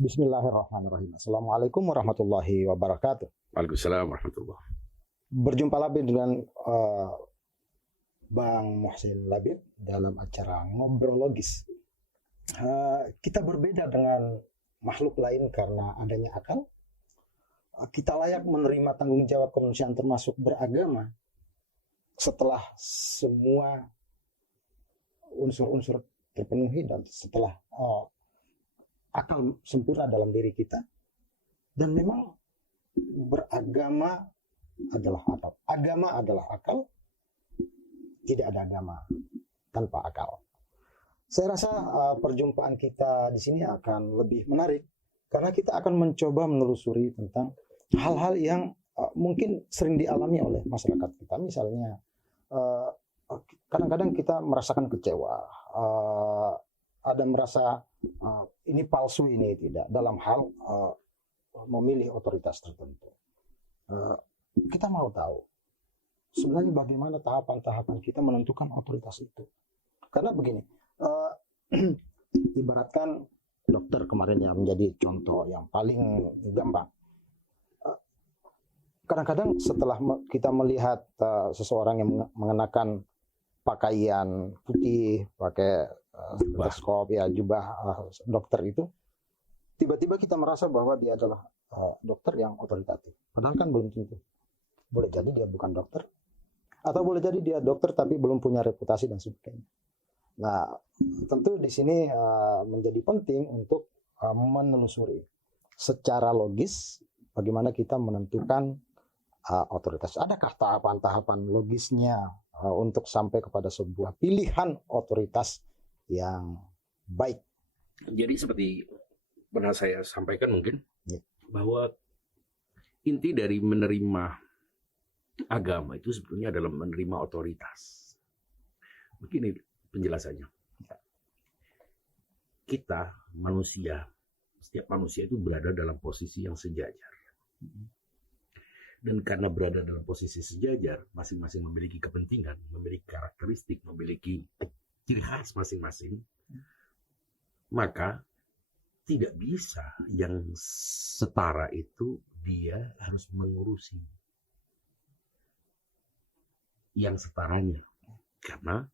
Bismillahirrahmanirrahim. Assalamualaikum warahmatullahi wabarakatuh. Waalaikumsalam warahmatullahi. Berjumpa lagi dengan Bang Muhsin Labib dalam acara Ngobrologis. Kita berbeda dengan makhluk lain karena adanya akal. Kita layak menerima tanggung jawab kemanusiaan termasuk beragama setelah semua unsur-unsur terpenuhi dan setelah akal sempurna dalam diri kita. Dan memang beragama adalah akal. Agama adalah akal. Tidak ada agama tanpa akal. Saya rasa perjumpaan kita di sini akan lebih menarik karena kita akan mencoba menelusuri tentang hal-hal yang mungkin sering dialami oleh masyarakat kita. Misalnya kadang-kadang kita merasakan kecewa, ada merasa ini palsu, ini tidak, dalam hal memilih otoritas tertentu. Kita mau tahu sebenarnya bagaimana tahapan-tahapan kita menentukan otoritas itu. Karena begini, ibaratkan dokter kemarin yang menjadi contoh yang paling gampang. Kadang-kadang setelah kita melihat seseorang yang mengenakan pakaian putih, pakai stetoskop, ya jubah dokter itu, tiba-tiba kita merasa bahwa dia adalah dokter yang otoritatif. Padahal kan belum tentu. Boleh jadi dia bukan dokter, atau boleh jadi dia dokter tapi belum punya reputasi dan sebagainya. Nah, tentu di sini menjadi penting untuk menelusuri secara logis bagaimana kita menentukan otoritas. Adakah tahapan-tahapan logisnya untuk sampai kepada sebuah pilihan otoritas yang baik? Jadi seperti pernah saya sampaikan mungkin bahwa inti dari menerima agama itu sebetulnya adalah menerima otoritas. Begini penjelasannya. Kita manusia, setiap manusia itu berada dalam posisi yang sejajar. Dan karena berada dalam posisi sejajar, masing-masing memiliki kepentingan, memiliki karakteristik, memiliki ciri khas masing-masing, maka tidak bisa yang setara itu dia harus mengurusi yang setaranya. Karena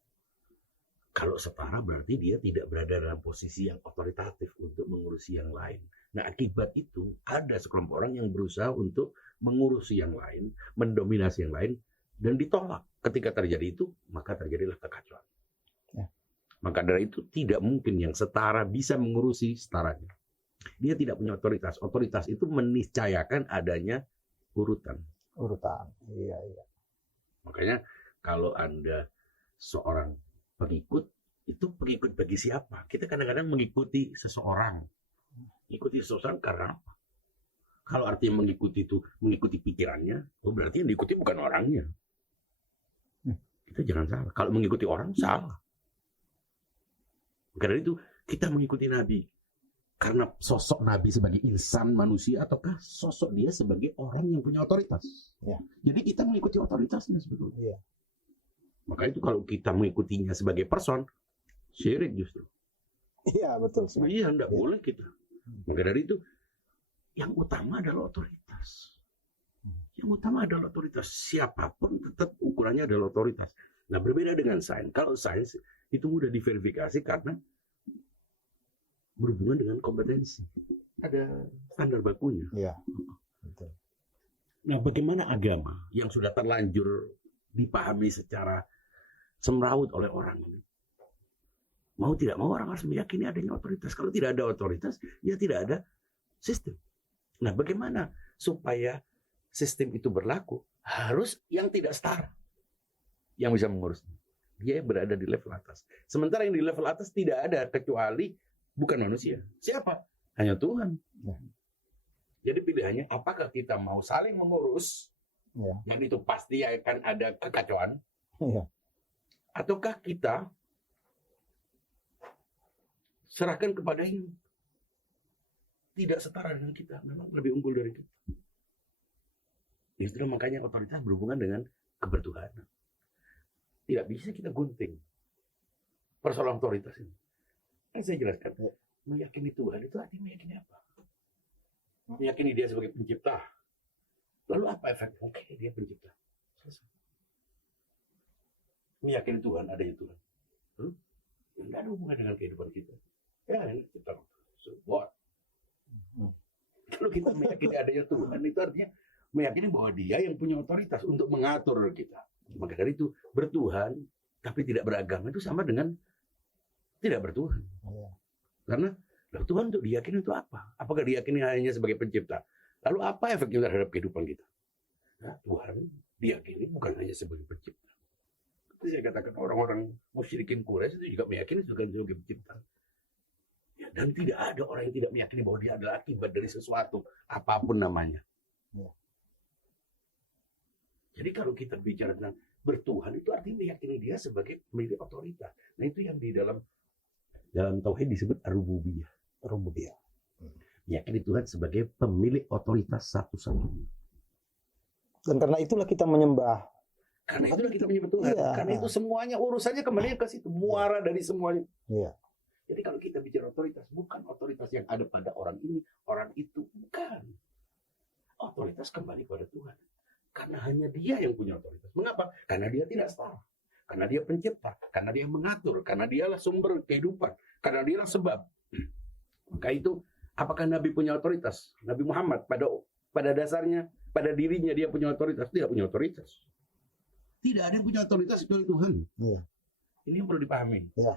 kalau setara berarti dia tidak berada dalam posisi yang otoritatif untuk mengurusi yang lain. Nah, akibat itu ada sekelompok orang yang berusaha untuk mengurusi yang lain, mendominasi yang lain, dan ditolak. Ketika terjadi itu, maka terjadilah kekacauan. Ya. Maka dari itu tidak mungkin yang setara bisa mengurusi setaranya. Dia tidak punya otoritas. Otoritas itu meniscayakan adanya urutan. Urutan, iya. Makanya kalau Anda seorang pengikut, itu pengikut bagi siapa? Kita kadang-kadang mengikuti seseorang. Mengikuti seseorang karena apa? Kalau artinya mengikuti itu, mengikuti pikirannya, berarti yang diikuti bukan orangnya. Kita jangan salah. Kalau mengikuti orang, salah. Karena itu, kita mengikuti Nabi. Karena sosok Nabi sebagai insan manusia, ataukah sosok dia sebagai orang yang punya otoritas. Ya. Jadi kita mengikuti otoritasnya sebetulnya. Ya. Maka itu kalau kita mengikutinya sebagai person, syirik justru. Iya, betul. Iya, enggak boleh kita. Maka dari itu, yang utama adalah otoritas. Yang utama adalah otoritas. Siapapun tetap ukurannya adalah otoritas. Nah, berbeda dengan sains. Kalau sains itu mudah diverifikasi karena berhubungan dengan kompetensi. Ada standar bakunya. Iya, betul. Nah, bagaimana agama yang sudah terlanjur dipahami secara semrawut oleh orang ini? Mau tidak mau orang harus meyakini adanya otoritas. Kalau tidak ada otoritas, ya tidak ada sistem. Nah, bagaimana supaya sistem itu berlaku? Harus yang tidak setara yang bisa mengurusnya. Dia berada di level atas. Sementara yang di level atas tidak ada kecuali bukan manusia. Siapa? Hanya Tuhan. Jadi pilihannya apakah kita mau saling mengurus, yang itu pasti akan ada kekacauan, ataukah kita serahkan kepada yang tidak setara dengan kita, memang lebih unggul dari kita. Itu makanya otoritas berhubungan dengan kebertuhanan. Tidak bisa kita gunting persoalan otoritas ini. Kan saya jelaskan, meyakini Tuhan itu artinya meyakini apa? meyakini dia sebagai pencipta. Lalu apa efeknya? Oke, dia pencipta. Selesai. Meyakini Tuhan, adanya Tuhan. Tidak ada hubungan dengan kehidupan kita. Ya, ini kita buat. Kalau kita meyakini adanya Tuhan, itu artinya meyakini bahwa dia yang punya otoritas untuk mengatur kita. Maka dari itu, bertuhan, tapi tidak beragama itu sama dengan tidak bertuhan. Karena Tuhan untuk diyakini itu apa? Apakah diyakini hanya sebagai pencipta? Lalu apa efeknya terhadap kehidupan kita? Nah, Tuhan diyakini bukan hanya sebagai pencipta. Itu saya katakan orang-orang musyrikin Quraisy itu juga meyakini sebagai pencipta. Ya, dan tidak ada orang yang tidak meyakini bahwa dia adalah akibat dari sesuatu, apapun namanya. Ya. Jadi kalau kita bicara tentang bertuhan, itu artinya meyakini dia sebagai pemilik otoritas. Nah itu yang di dalam tauhid disebut rububiyah. Rububiyah. Meyakini Tuhan sebagai pemilik otoritas satu-satunya. Dan karena itulah kita menyembah. Karena itulah kita menyembah Tuhan. Iya. Karena itu semuanya urusannya kembali ke situ, muara dari semuanya. Iya. Jadi kalau kita bicara otoritas, bukan otoritas yang ada pada orang ini, orang itu, bukan. Otoritas kembali pada Tuhan. Karena hanya dia yang punya otoritas. Mengapa? Karena dia tidak setara. Karena dia pencipta. Karena dia mengatur. Karena dialah sumber kehidupan. Karena dialah sebab. Maka itu, apakah Nabi punya otoritas? Nabi Muhammad pada dasarnya, pada dirinya dia punya otoritas. Tidak punya otoritas. Tidak ada yang punya otoritas kecuali Tuhan. Iya. Ini yang perlu dipahami. Iya.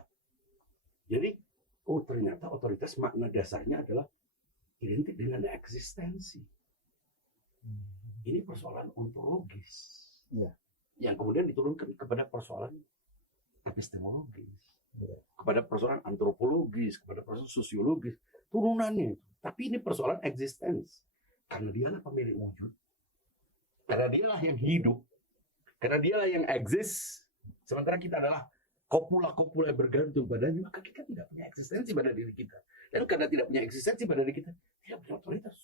Jadi, ternyata otoritas makna dasarnya adalah identik dengan eksistensi. Ini persoalan ontologis. Ya. Yang kemudian diturunkan kepada persoalan epistemologis. Ya. Kepada persoalan antropologis, kepada persoalan sosiologis. Turunannya. Tapi ini persoalan eksistensi. Karena dialah pemilik wujud. Karena dialah yang hidup. Karena dialah yang eksis. Sementara kita adalah kopula-kopula yang bergantung padanya. Maka kita tidak punya eksistensi pada diri kita. Dan karena tidak punya eksistensi pada diri kita, tidak punya otoritas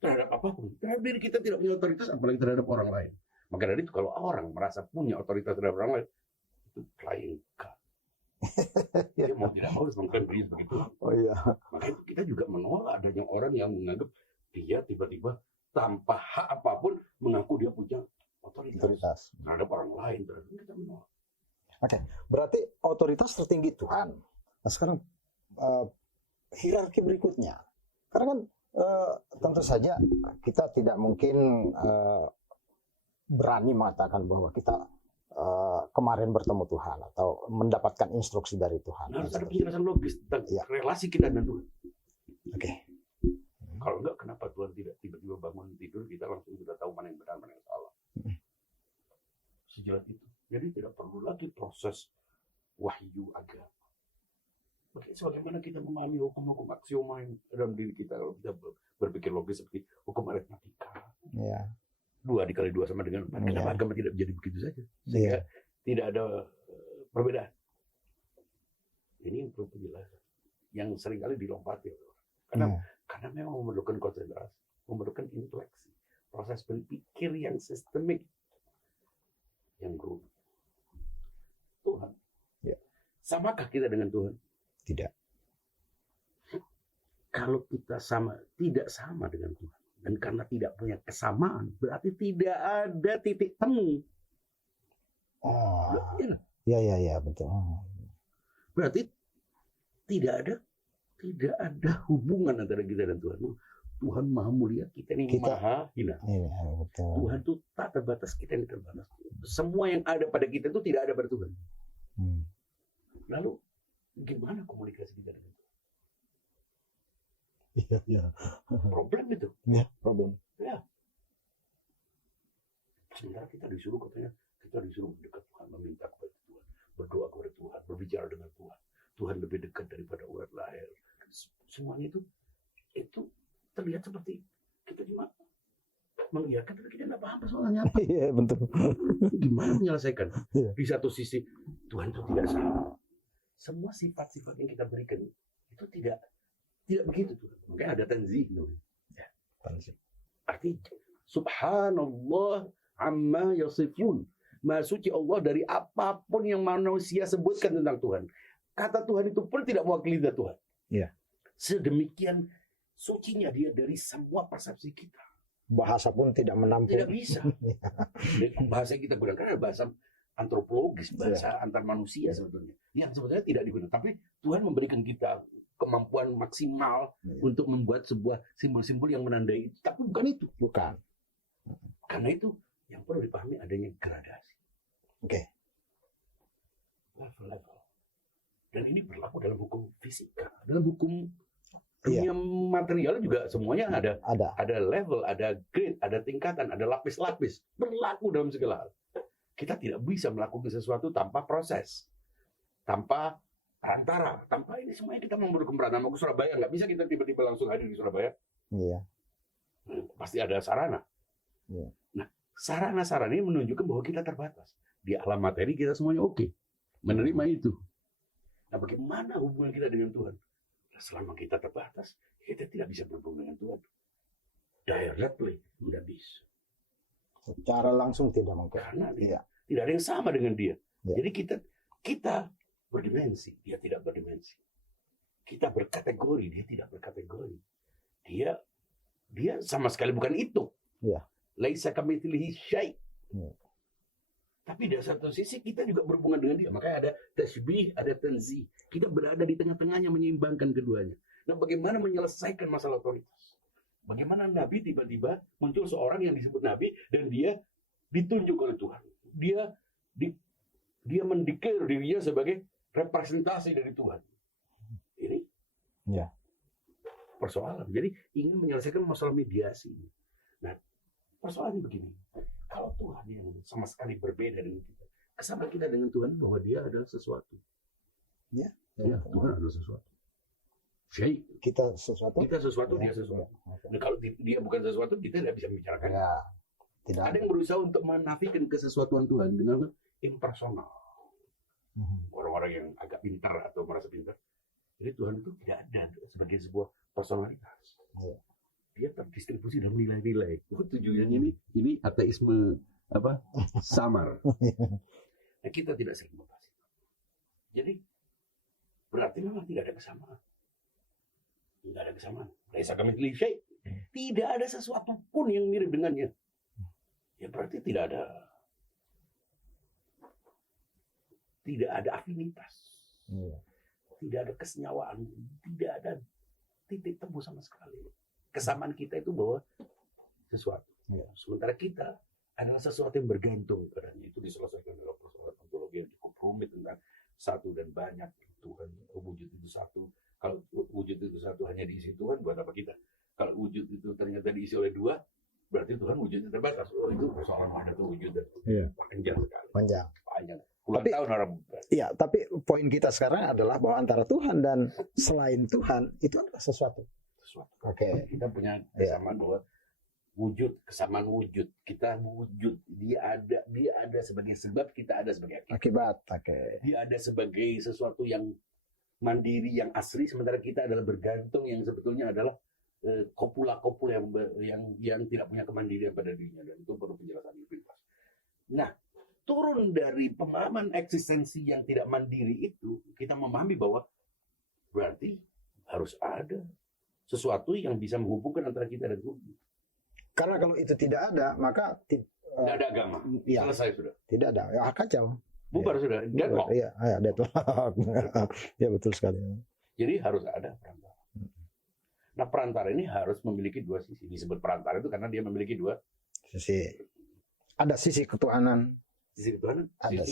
terhadap apapun. Terhadap diri kita tidak punya otoritas, apalagi terhadap orang lain. Maka dari itu kalau orang merasa punya otoritas terhadap orang lain, itu flying car. Dia mau tidak mau harus mengklaim diri sebagai Tuhan. Oh iya. Maka itu kita juga menolak adanya orang yang menganggap dia tiba-tiba tanpa hak apapun mengaku dia punya otoritas terhadap orang lain. Terhadap kita menolak. Oke, berarti otoritas tertinggi Tuhan. Nah sekarang hierarki berikutnya, karena kan tentu saja kita tidak mungkin berani mengatakan bahwa kita kemarin bertemu Tuhan atau mendapatkan instruksi dari Tuhan. Nah, harus ada penjelasan logis tentang relasi kita dan Tuhan. Oke. Kalau enggak, kenapa Tuhan tidak tiba-tiba bangun tidur kita langsung sudah tahu mana yang benar mana yang salah? Sejelas itu. Jadi tidak perlu lagi proses wahyu agama. Sebagaimana kita memahami hukum-hukum aksioma yang dalam diri kita, kalau kita berpikir logis seperti hukum aritmatika. Ya. 2 dikali 2 sama dengan 4. Kenapa agama tidak menjadi begitu saja? Sehingga tidak ada perbedaan. Ini yang perlu penjelasan. Yang seringkali dilompati. Karena memang memerlukan konsentrasi, memerlukan intelleksi, proses berpikir yang sistemik, yang rumit. Tuhan. Ya. Samakah kita dengan Tuhan? Tidak. Kalau kita tidak sama dengan Tuhan, dan karena tidak punya kesamaan, berarti tidak ada titik temu. Oh. Ya, betul. Berarti tidak ada hubungan antara kita dan Tuhan. Tuhan maha mulia, kita ini maha hina. Betul. Tuhan itu tak terbatas, kita ini terbatas. Semua yang ada pada kita itu tidak ada pada Tuhan. Lalu gimana komunikasi kita dengan Tuhan? Iya. Problem itu. Ya, problem. Ya. Sementara kita disuruh mendekat Tuhan, meminta kepada Tuhan, berdoa kepada Tuhan, berbicara dengan Tuhan. Tuhan lebih dekat daripada urat lahir. Semuanya itu terlihat seperti kita cuma mengiyakan, tapi kita tidak paham persoalannya apa. Iya, betul. Gimana menyelesaikan? Di satu sisi Tuhan itu tidak sama. Semua sifat-sifat yang kita berikan itu tidak begitu tuh. Makanya ada tanzih. Tanzih. Artinya subhanallah amma yasifun. Maha suci Allah dari apapun yang manusia sebutkan tentang Tuhan. Kata Tuhan itu pun tidak mewakili zat Tuhan. Iya. Sedemikian sucinya dia dari semua persepsi kita. Bahasa pun tidak menampung. Tidak bisa. Bahasa yang kita gunakan adalah bahasa antropologis, bahasa antar manusia sebetulnya. Yang sebetulnya tidak digunakan. Tapi Tuhan memberikan kita kemampuan maksimal untuk membuat sebuah simbol-simbol yang menandai itu. Tapi bukan itu. Bukan. Karena itu yang perlu dipahami adanya gradasi. Oke. Level-level. Dan ini berlaku dalam hukum fisika. Dalam hukum dunia material juga semuanya ada level, ada grade, ada tingkatan, ada lapis-lapis. Berlaku dalam segala hal. Kita tidak bisa melakukan sesuatu tanpa proses. Tanpa perantara. Tanpa ini semuanya kita memerlukan perantara. Mau ke Surabaya, nggak bisa kita tiba-tiba langsung hadir di Surabaya. Iya. Pasti ada sarana. Iya. Nah, sarana-sarana ini menunjukkan bahwa kita terbatas. Di alam materi kita semuanya oke. Menerima itu. Nah, bagaimana hubungan kita dengan Tuhan? Selama kita terbatas, kita tidak bisa berhubungan dengan Tuhan. Directly, tidak bisa. Secara langsung tidak mungkin. Karena tidak ada yang sama dengan dia. Iya. Jadi kita berdimensi, dia tidak berdimensi. Kita berkategori, dia tidak berkategori. Dia sama sekali bukan itu. Iya. Laisa kamitslihi syai'. Iya. Tapi dari satu sisi kita juga berhubungan dengan dia. Makanya ada tasbih, ada tanzih. Kita berada di tengah-tengahnya menyeimbangkan keduanya. Nah, bagaimana menyelesaikan masalah otoritas? Bagaimana Nabi tiba-tiba muncul seorang yang disebut Nabi dan dia ditunjuk oleh Tuhan. Dia mendeklar dirinya sebagai representasi dari Tuhan. Ini persoalan. Jadi ingin menyelesaikan masalah mediasi. Nah, persoalannya begini. Kalau Tuhan yang sama sekali berbeda dengan kita, kesamaan kita dengan Tuhan bahwa Dia adalah sesuatu. Ya, Tuhan adalah sesuatu. Syai'. Kita sesuatu. Kita sesuatu, dia sesuatu. Nah, kalau dia bukan sesuatu, kita tidak bisa membicarakan. Ya, tidak ada yang berusaha untuk menafikan kesesuatuan Tuhan dengan impersonal. Orang-orang yang agak pintar atau merasa pintar. Jadi Tuhan itu tidak ada sebagai sebuah personalitas. Ya. Dia terdistribusi dalam nilai-nilai. Tujuannya ini ateisme samar. Nah, kita tidak sering membahas itu. Jadi berarti memang tidak ada kesamaan. Tidak ada kesamaan. Laisa kamitslihi syai'. Tidak ada sesuatu pun yang mirip dengannya. Ya berarti tidak ada afinitas. Tidak ada kesenyawaan, tidak ada titik temu sama sekali. Kesamaan kita itu bahwa sesuatu. Sementara kita adalah sesuatu yang bergantung padanya. Itu diselesaikan dalam persoalan ontologi yang cukup rumit tentang satu dan banyak. Tuhan, wujud itu satu. Kalau wujud itu satu hanya diisi Tuhan, buat apa kita? Kalau wujud itu ternyata diisi oleh dua, berarti Tuhan wujudnya terbatas. Oh, itu persoalan wahdatul wujud dan panjang sekali. Panjang. Puluhan tahun orang. Iya, tapi poin kita sekarang adalah bahwa antara Tuhan dan selain Tuhan itu adalah sesuatu. Oke. Kita punya kesamaan bahwa kesamaan wujud. Kita wujud. Dia ada sebagai sebab, kita ada sebagai akibat. Oke. Dia ada sebagai sesuatu yang mandiri, yang asli, sementara kita adalah bergantung yang sebetulnya adalah kopula-kopula yang tidak punya kemandirian pada dirinya, dan itu perlu penjelasan lebih pas. Nah, turun dari pemahaman eksistensi yang tidak mandiri itu, kita memahami bahwa berarti harus ada sesuatu yang bisa menghubungkan antara kita dan Tuhan. Karena kalau itu tidak ada, maka tidak ada agama. Selesai sudah. Tidak ada. Ya, kacau. Bubar sudah. Deadlock. Iya, deadlock. Ya, betul sekali. Jadi harus ada perantara. Nah, perantara ini harus memiliki dua sisi. Disebut perantara itu karena dia memiliki dua sisi. Ada sisi ketuhanan. Sisi ketuhanan. Ada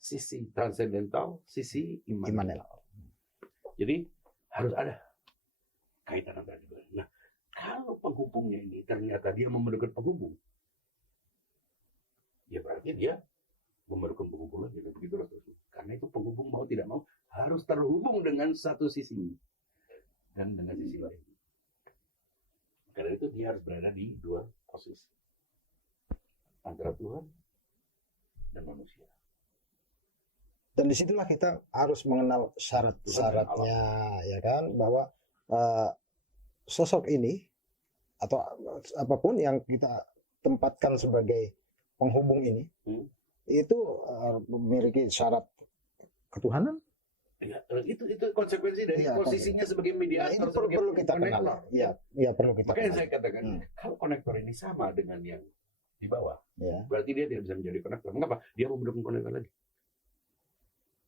sisi transendental, sisi imanental. Jadi harus ada kaitan antara dua. Nah, kalau penghubungnya ini ternyata dia memerlukan penghubung, ya berarti dia memerlukan penghubung lagi, begitu terus. Karena itu penghubung mau tidak mau harus terhubung dengan satu sisi dan dengan sisi lain. Karena itu dia harus berada di dua posisi antara Tuhan dan manusia. Dan disitulah kita harus mengenal syarat-syaratnya, ya kan, bahwa sosok ini atau apapun yang kita tempatkan sebagai penghubung ini itu memiliki syarat ketuhanan, Ya, itu konsekuensi dari Iya, posisinya sebagai Ya, mediator, ini perlu, sebagai perlu kita konektor. kenal. Iya, perlu kita Makanya kenal. saya katakan, Hmm. kalau konektor ini sama dengan yang di bawah, Ya. berarti dia tidak bisa menjadi konektor. Mengapa? Dia mau mendukung konektor lagi.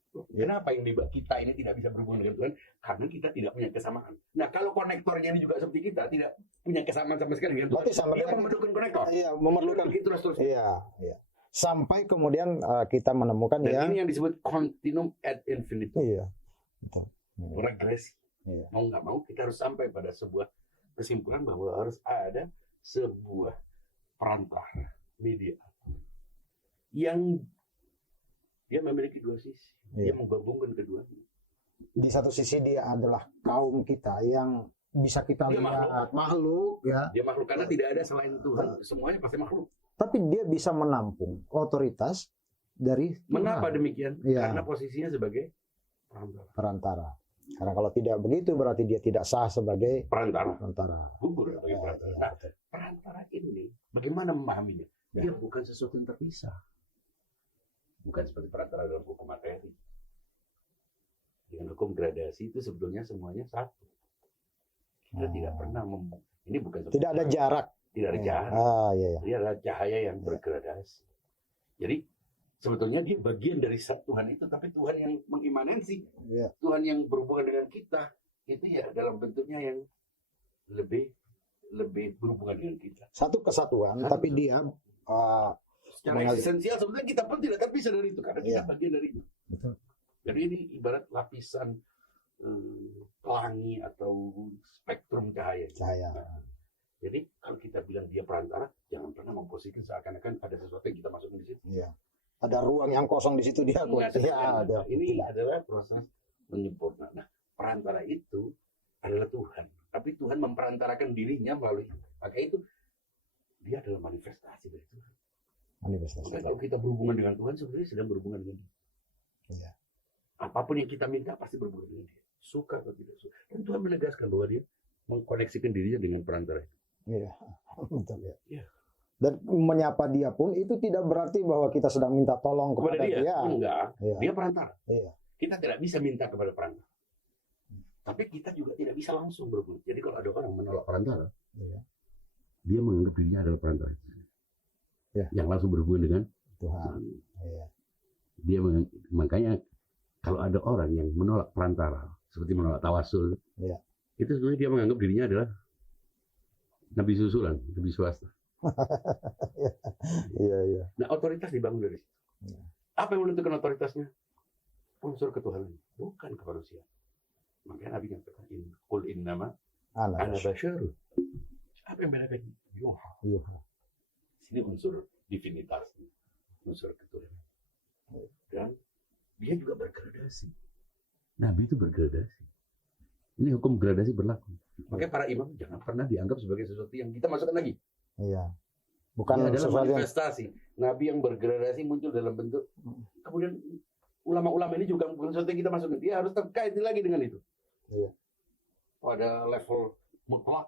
Ya. Kenapa yang kita ini tidak bisa berhubungan dengan Tuhan? Karena kita tidak punya kesamaan. Nah, kalau konektornya ini juga seperti kita, tidak punya kesamaan sama sekali dengan Tuhan, Berarti sama dia dengan mendukung konektor. Iya, memerlukan. Begitu terus. Iya, iya. Sampai kemudian kita menemukan Dan ini yang disebut continuum ad infinitum. Iya. Betul. Regresi. Iya. Mau nggak mau kita harus sampai pada sebuah kesimpulan bahwa harus ada sebuah perantara mediator yang dia memiliki dua sisi. Dia Iya. menggabungkan keduanya. Di satu sisi dia adalah kaum kita yang bisa kita Dia lihat makhluk, ya. Dia makhluk karena tidak ada selain Tuhan. Semuanya pasti makhluk. Tapi dia bisa menampung otoritas dari Tuhan. Mengapa demikian? Iya. Karena posisinya sebagai perantara. Perantara. Karena kalau tidak begitu berarti dia tidak sah sebagai Perantara. perantara. Gugur sebagai Ya, perantara. ya, Nah, betul. perantara ini bagaimana memahaminya? Ya. Dia bukan sesuatu yang terpisah. Bukan seperti perantara dalam hukum materi. Dengan hukum gradasi itu sebetulnya semuanya satu. Kita Oh. tidak pernah ini bukan seperti Tidak ada jarak. tidak ada jarak. Iya, iya. Dia adalah cahaya yang bergradasi. Jadi sebetulnya dia bagian dari Tuhan itu, tapi Tuhan yang mengimanensi, Iya. Tuhan yang berhubungan dengan kita, itu ya dalam bentuknya yang lebih berhubungan dengan kita. Satu kesatuan, Satu tapi dia Secara Mengalir. esensial sebenarnya kita pun tidak terpisah dari itu karena kita Iya. bagian dari itu. betul. Jadi ini ibarat lapisan pelangi atau spektrum cahaya. Cahaya. Nah, jadi kalau kita bilang dia perantara, jangan pernah memposisikan seakan-akan ada sesuatu yang kita masukin di situ. Iya. Ada ruang yang kosong di situ dia. Enggak ada. Iya, ada. Ini Tidak. adalah proses menyempurna. Nah, perantara itu adalah Tuhan. Tapi Tuhan memperantarakan dirinya melalui. Maka itu dia adalah manifestasi dari Tuhan. Manifestasi. Maka kalau kita berhubungan dengan Tuhan, sebenarnya sedang berhubungan dengan Dia. Iya. Apapun yang kita minta pasti berhubungan dengan Dia. Suka atau tidak suka. Dan Tuhan menegaskan bahwa Dia mengkoneksikan dirinya dengan perantara itu. Iya. Betul ya. Iya. Dan menyapa dia pun itu tidak berarti bahwa kita sedang minta tolong Kepada kepada dia, dia. enggak. Iya. Dia perantara. Iya. Kita tidak bisa minta kepada perantara. Tapi kita juga tidak bisa langsung berhubungan. Jadi kalau ada orang menolak perantara, Iya. dia menganggap dirinya adalah perantara. Ya. Yang langsung berhubungan dengan Tuhan. Tuhan. Iya. Makanya kalau ada orang yang menolak perantara, seperti menolak tawasul, Ya. itu sebenarnya dia menganggap dirinya adalah nabi susulan, nabi swasta. Iya, iya. Nah, otoritas dibangun dari situ. Ya. Apa yang menentukan otoritasnya? Unsur ketuhanan, bukan kemanusiaan. Makanya Nabi katakan, "Qul innama ana Anak. basyarun." Apa yang bedakan? Yuha. Iya. Sini unsur divinitasnya, unsur ketuhanan. Dan dia juga bergradasi. Nabi itu bergradasi. Ini hukum gradasi berlaku. Makanya para imam jangan pernah dianggap sebagai sesuatu yang kita masukkan lagi. Iya. Bukan Ini adalah sesuatu yang manifestasi. Nabi yang bergradasi muncul dalam bentuk. Kemudian ulama-ulama ini juga bukan sesuatu yang kita masukkan. Dia harus terkait lagi dengan itu. Iya. Pada level mutlak.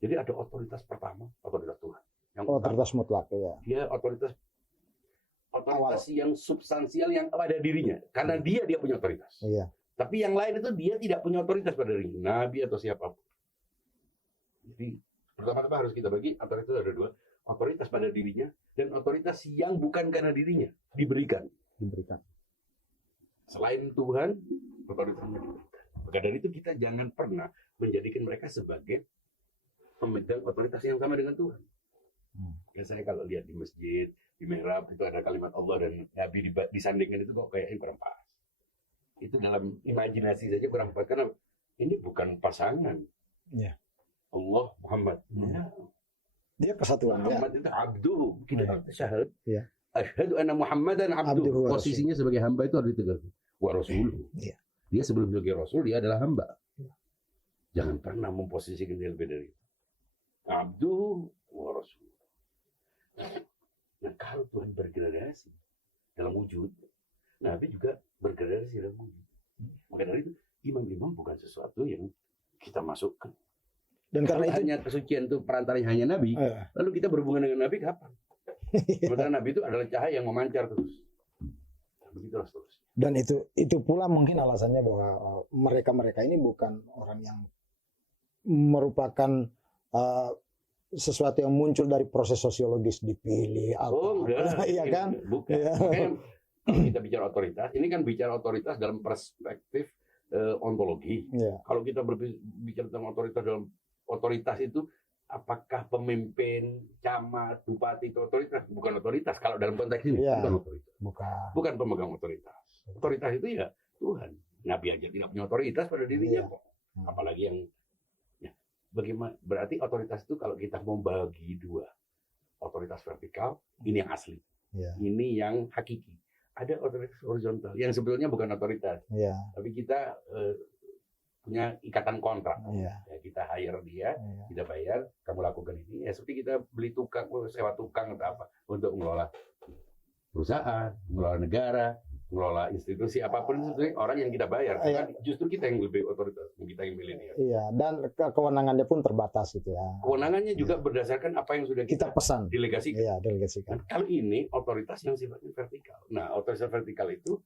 Jadi ada otoritas pertama, otoritas Tuhan. Yang otoritas mutlak ya. dia otoritas yang substansial yang pada dirinya. Karena dia punya otoritas. Iya. Tapi yang lain itu dia tidak punya otoritas pada dirinya. Nabi atau siapapun. Jadi pertama-tama harus kita bagi otoritas ada dua. Otoritas pada dirinya dan otoritas yang bukan karena dirinya diberikan. Selain Tuhan, otoritasnya diberikan. Maka dari itu kita jangan pernah menjadikan mereka sebagai pemegang otoritas yang sama dengan Tuhan. Biasanya kalau lihat di masjid, di mihrab itu ada kalimat Allah dan Nabi disandingkan itu kok kayaknya kurang pas. Itu dalam imajinasi saja kurang pas karena ini bukan pasangan. Iya. Allah Muhammad. Ya. Dia kesatuan ya. Muhammad itu abduhu. Kita syahad. Iya. Asyhadu anna Muhammadan Abduhu abduhu. wa Posisinya sebagai hamba itu harus ditegaskan. Wa rasuluhu. Iya. Dia sebelum sebagai rasul dia adalah hamba. Jangan pernah memposisikan dia lebih dari itu. Abduhu wa rasuluhu. Nah, kalau Tuhan bergradasi dalam wujud, Nabi juga bergradasi dalam wujud. Maka dari itu, imam-imam bukan sesuatu yang kita masukkan. Dan karena itu hanya kesucian itu perantaranya hanya Nabi, lalu kita berhubungan dengan Nabi kapan? Sementara Nabi itu adalah cahaya yang memancar terus. begitulah seterusnya. Dan itu pula mungkin alasannya bahwa mereka ini bukan orang yang merupakan sesuatu yang muncul dari proses sosiologis dipilih atau enggak, iya kan? Bukan. Ya. Makanya kalau kita bicara otoritas, ini kan bicara otoritas dalam perspektif ontologi. Ya. Kalau kita berbicara tentang otoritas dalam otoritas itu, apakah pemimpin, camat, bupati itu otoritas? Bukan otoritas. Kalau dalam konteks ini, Ya. bukan otoritas. Bukan Pemegang otoritas. Otoritas itu ya Tuhan. Nabi aja tidak punya otoritas pada dirinya Iya. kok. Apalagi yang ya, bagaimana? Berarti otoritas itu kalau kita mau bagi dua, otoritas vertikal, ini yang asli, Ya. ini yang hakiki. Ada otoritas horizontal yang sebetulnya bukan otoritas, Ya. tapi kita punya ikatan kontrak. Ya. Ya, kita hire dia, Ya. kita bayar, kamu lakukan ini. Ya seperti kita beli tukang, sewa tukang atau apa untuk mengelola perusahaan, mengelola negara, mengelola institusi apapun itu sebenarnya orang yang kita bayar. Karena justru kita yang lebih otoritas, kita yang milih dia. Iya, dan kewenangannya pun terbatas gitu ya. Kewenangannya juga berdasarkan apa yang sudah Kita kita pesan. delegasikan. Iya, delegasikan. Nah, kalau ini otoritas yang sifatnya vertikal. Nah, otoritas vertikal itu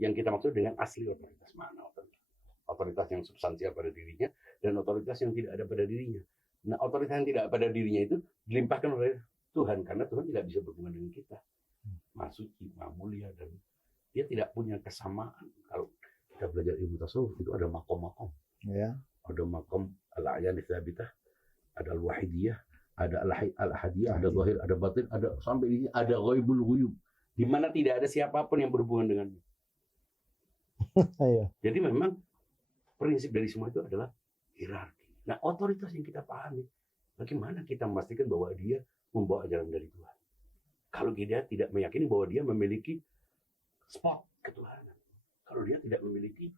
yang kita maksud dengan asli otoritas mana otoritas? Otoritas yang substansial pada dirinya dan otoritas yang tidak ada pada dirinya. Nah, otoritas yang tidak pada dirinya itu dilimpahkan oleh Tuhan karena Tuhan tidak bisa berhubungan dengan kita. Maha suci, maha mulia, dan dia tidak punya kesamaan. Kalau kita belajar ilmu tasawuf itu ada makom-makom. Ya. Ada makom al-a'yan tsabitah, ada al-wahidiyah, ada al-ahadiyah, ada zahir, ada batin, ada sampai ini ada ghaibul ghuyub, di mana tidak ada siapapun yang berhubungan dengannya. Iya. Jadi memang prinsip dari semua itu adalah hierarki. Nah, otoritas yang kita pahami, bagaimana kita memastikan bahwa dia membawa ajaran dari Tuhan? Kalau dia tidak meyakini bahwa dia memiliki spot ketuhanan, kalau dia tidak memiliki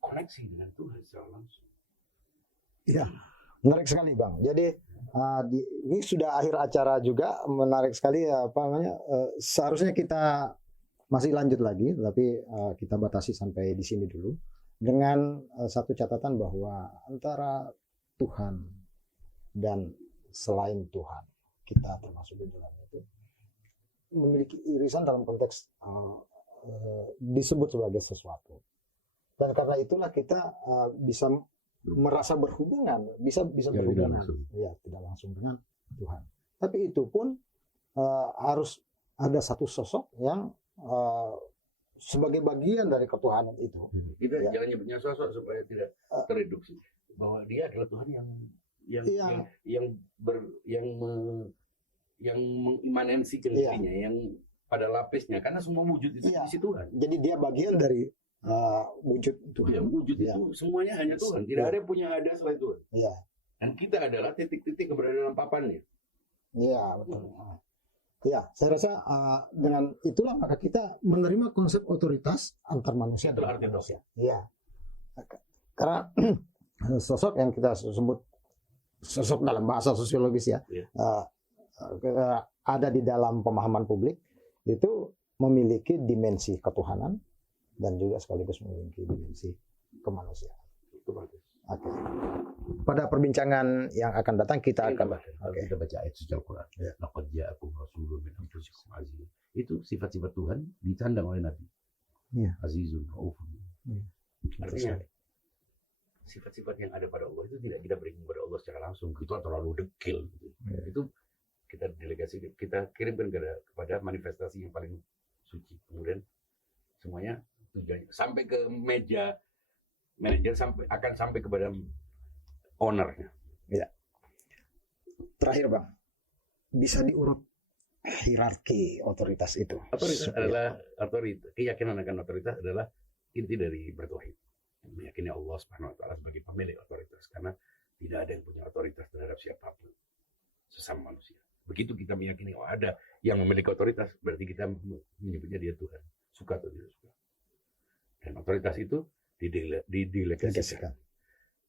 koneksi dengan Tuhan secara langsung. Iya, menarik sekali Bang. Jadi ini sudah akhir acara juga, menarik sekali apa namanya. Seharusnya kita masih lanjut lagi, tapi kita batasi sampai di sini dulu dengan satu catatan bahwa antara Tuhan dan selain Tuhan, kita termasuk di dalam itu memiliki irisan dalam konteks disebut sebagai sesuatu. Dan karena itulah kita bisa merasa berhubungan, bisa berhubungan, ya tidak langsung dengan Tuhan. Tapi itu pun harus ada satu sosok yang sebagai bagian dari ketuhanan itu. Kita jangan nyebutnya sosok supaya tidak tereduksi bahwa dia adalah Tuhan yang mengimanensi ke dirinya, yang pada lapisnya, karena semua wujud itu isi Tuhan. Jadi dia bagian dari wujud Tuhan. Ya, wujud itu semuanya hanya Tuhan. Tidak ada yang punya ada selain Tuhan. Iya. Dan kita adalah titik-titik keberadaan papannya. Iya, betul. Ya, saya rasa dengan itulah maka kita menerima konsep otoritas antar manusia dengan manusia. Iya. Karena sosok yang kita sebut sosok dalam bahasa sosiologis ya, ada di dalam pemahaman publik itu memiliki dimensi ketuhanan dan juga sekaligus memiliki dimensi kemanusiaan. Itu bagus. Oke. Pada perbincangan yang akan datang kita akan kita baca ayat suci Al-Quran. Laqad ja'akum rasulun min anfusikum azizun. Itu sifat-sifat Tuhan dicandang oleh Nabi. Iya. Azizun, raufun. Artinya sifat-sifat yang ada pada Allah itu tidak kita berikan kepada Allah secara langsung. Itu terlalu dekil. Itu kita delegasi, kita kirimkan kepada manifestasi yang paling suci. Kemudian semuanya tujuannya sampai ke meja manajer, akan sampai kepada ownernya. Ya. Terakhir Bang, bisa diurut hierarki otoritas itu. Otoritas adalah keyakinan akan otoritas adalah inti dari bertauhid. Meyakini Allah Subhanahu wa taala sebagai pemilik otoritas, karena tidak ada yang punya otoritas terhadap siapapun sesama manusia. Begitu kita meyakini ada yang memiliki otoritas, berarti kita menyebutnya dia Tuhan, suka atau tidak suka. Dan otoritas itu didelegasikan.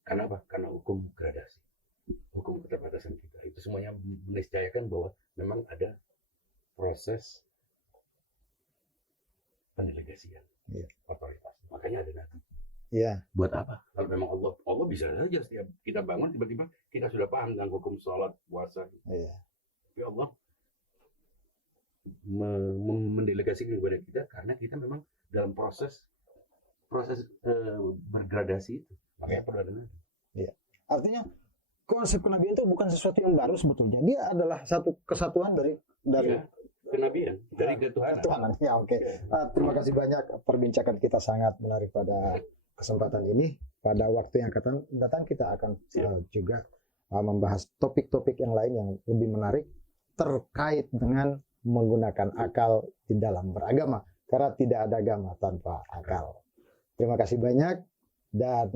Karena apa? Karena hukum gradasi, hukum keterbatasan kita. Itu semuanya meniscayakan bahwa memang ada proses pendelegasian otoritas. Makanya ada nabi. Iya. Buat apa? Kalau memang Allah bisa saja setiap kita bangun tiba-tiba kita sudah paham tentang hukum sholat, puasa. Iya. Tapi Allah mendelegasikan asing kepada kita karena kita memang dalam proses bergradasi itu. Makanya perlu ada nabi. Artinya konsep kenabian itu bukan sesuatu yang baru sebetulnya. Dia adalah satu kesatuan dari Iya, kenabian dari ketuhanan. ketuhanan. Ya, oke. Terima kasih banyak, perbincangan kita sangat menarik pada kesempatan ini. Pada waktu yang akan datang kita akan juga membahas topik-topik yang lain yang lebih menarik terkait dengan menggunakan akal di dalam beragama. Karena tidak ada agama tanpa akal. Terima kasih banyak, dan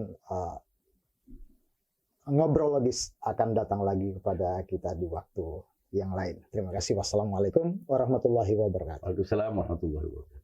ngobrol logis akan datang lagi kepada kita di waktu yang lain. Terima kasih. Wassalamualaikum warahmatullahi wabarakatuh. Waalaikumsalam warahmatullahi wabarakatuh.